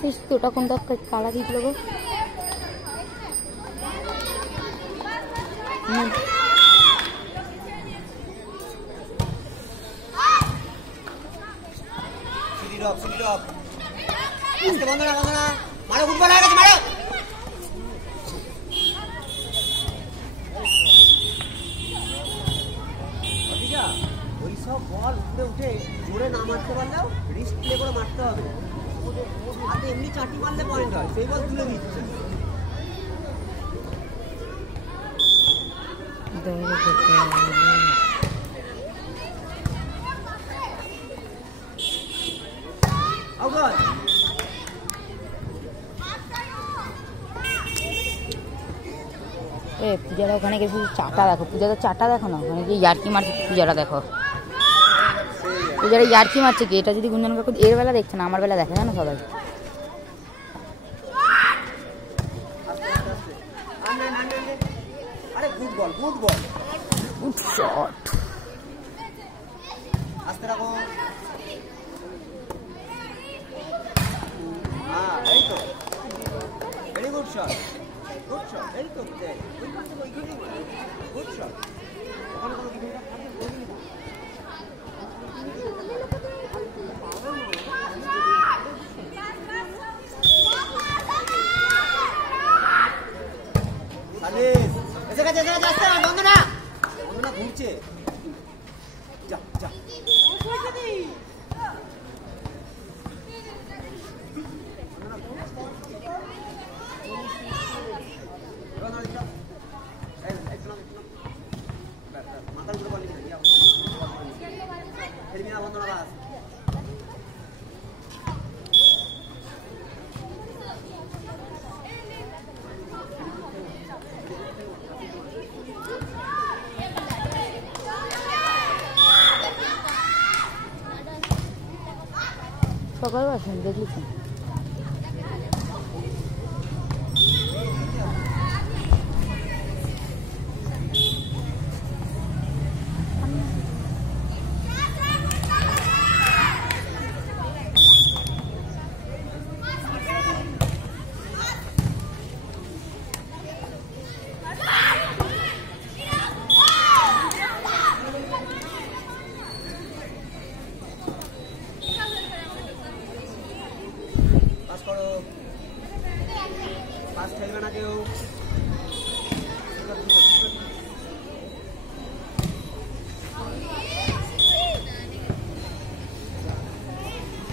ফিস ওটা কোনটা কালা দিয়ে দেবো ওইসব বল উপরে উঠে জোরে না মারতে পারলেও রিস্ক প্লে করে মারতে হবে। হাতে এমনি চাটি মারলে পয়েন্ট হয়, সেই বল তুলে দিচ্ছে। পূজারা ওখানে গেছে চাটা দেখো, পূজাদের চাটা দেখো না, ওখানে গিয়ে ইয়ার্কি মারছে। পূজারা দেখো, পূজারা ইয়ার্কি মারছে কি? এটা যদি গুঞ্জন কাকু এর বেলা দেখছে না, আমার বেলা দেখে জানো সবাই। Good shot. আস্তে রাখো। হ্যাঁ এই তো, very good shot, good shot. এই তো গুড শট। ওখানে কোনো কিছু ঘুরছে। যা যা সকাল আসেন দেখলি